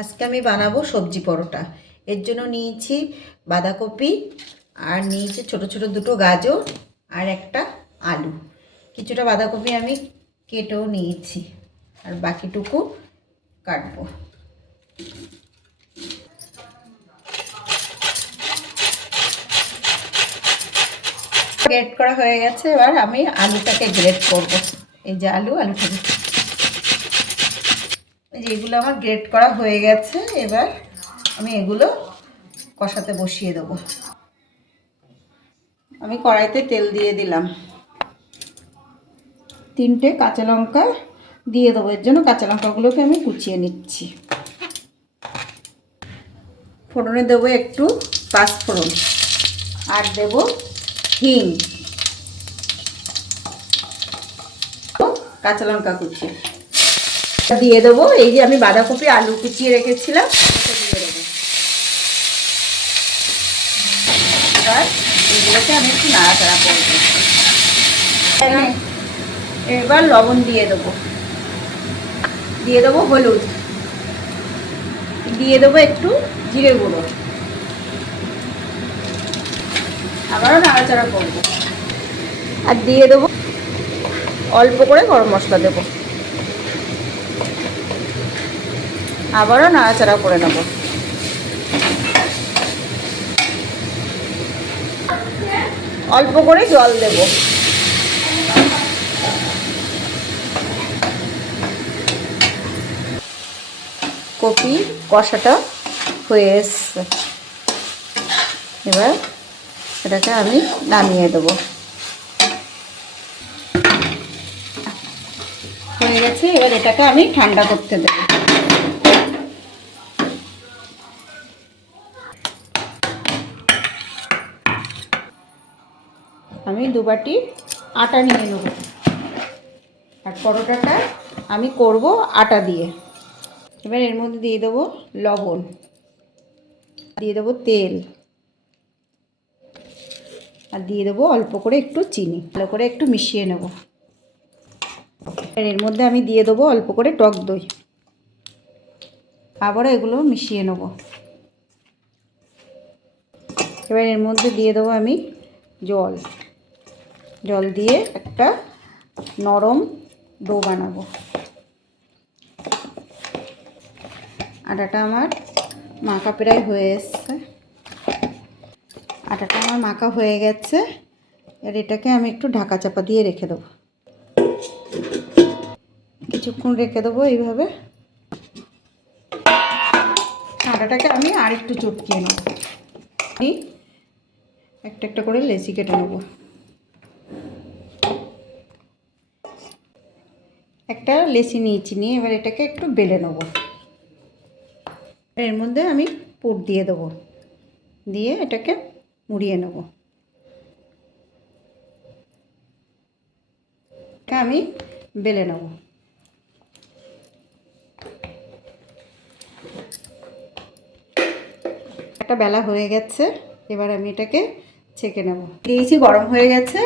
আজকে আমি বানাবো সবজি পরোটা। এর জন্য নিয়েছি বাঁধাকপি আর নিয়েছি ছোট ছোট দুটো গাজর আর একটা আলু। কিছুটা বাঁধাকপি আমি কেটেও নিয়েছি আর বাকিটুকু কাটবো। গ্রেড করা হয়ে গেছে, এবার আমি আলুটাকে গ্রেড করব। এই যে আলু, আলুটাকে এই যে এগুলো আমার গ্রেট করা হয়ে গেছে, এবার আমি এগুলো কষাতে বসিয়ে দেবো। আমি কড়াইতে তেল দিয়ে দিলাম। তিনটে কাঁচা লঙ্কা দিয়ে দেবো, এর জন্য কাঁচা লঙ্কাগুলোকে আমি কুচিয়ে নিচ্ছি। ফোড়নে দেবো একটু পাঁচফোড়ন আর দেবো হিং। কাঁচা লঙ্কা কুচি দিয়ে দেবো। এই যে আমি বাঁধাকপি, আলু কুচিয়ে রেখেছিলাম দিয়ে দেবো। এবার এগুলোকে আমি একটু নাড়াচাড়া করব এবার লবণ দিয়ে দেবো। দিয়ে দেবো হলুদ। দিয়ে দেবো একটু জিরে গুঁড়ো। আবারও নাড়াচাড়া করব। আর দিয়ে দেবো অল্প করে গরম মশলা দেবো। আবারও নাড়াচাড়া করে নেব। অল্প করে জল দেব। কপি, কষাটা হয়ে এসছে। এবার এটাকে আমি নামিয়ে দেবো। হয়ে গেছে, এবার এটাকে আমি ঠান্ডা করতে দেবো। আমি দু বাটি আটা নিয়ে নেব। আর পরোটাটা আমি করব আটা দিয়ে। এবার এর মধ্যে দিয়ে দেবো লবণ। দিয়ে দেবো তেল। আর দিয়ে দেবো অল্প করে একটু চিনি। ভালো করে একটু মিশিয়ে নেব। এর মধ্যে আমি দিয়ে দেবো অল্প করে টক দই। আবারও এগুলো মিশিয়ে নেব। এবার এর মধ্যে দিয়ে দেবো আমি জল। জল দিয়ে একটা নরম ডো বানাবো। আটাটা আমার মাখা প্রায় হয়ে এসছে। আটাটা আমার মাখা হয়ে গেছে। আর এটাকে আমি একটু ঢাকা চাপা দিয়ে রেখে দেবো। কিছুক্ষণ রেখে দেবো এইভাবে। আটাটাকে আমি আর একটু চটকিয়ে নেব। একটা একটা করে লেচি কেটে নেব। একটা লেচি নিয়েছি নিয়ে এবার এটাকে একটু বেলে নেব। এর মধ্যে আমি পুর দিয়ে দেবো। দিয়ে এটাকে মুড়িয়ে নেব। আমি বেলে নেব। একটা বেলা হয়ে গেছে, এবার আমি এটাকে ছেঁকে নেব। দিয়েছি গরম হয়ে গেছে,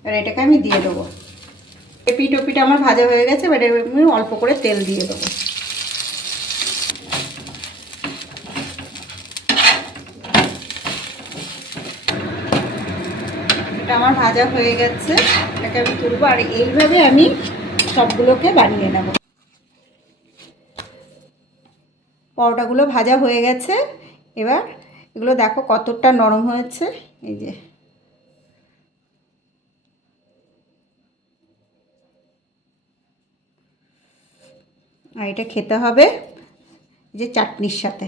এবার এটাকে আমি দিয়ে দেবো। এপিট ওপিট আমার ভাজা হয়ে গেছে, এবার আমি অল্প করে তেল দিয়ে দেবো। এটা আমার ভাজা হয়ে গেছে, এটাকে আমি তুলবো আর এইভাবে আমি সবগুলোকে বানিয়ে নেব। পরোটাগুলো ভাজা হয়ে গেছে, এবার এগুলো দেখো কতটা নরম হয়েছে, এই যে। আর এটা খেতে হবে যে চাটনির সাথে।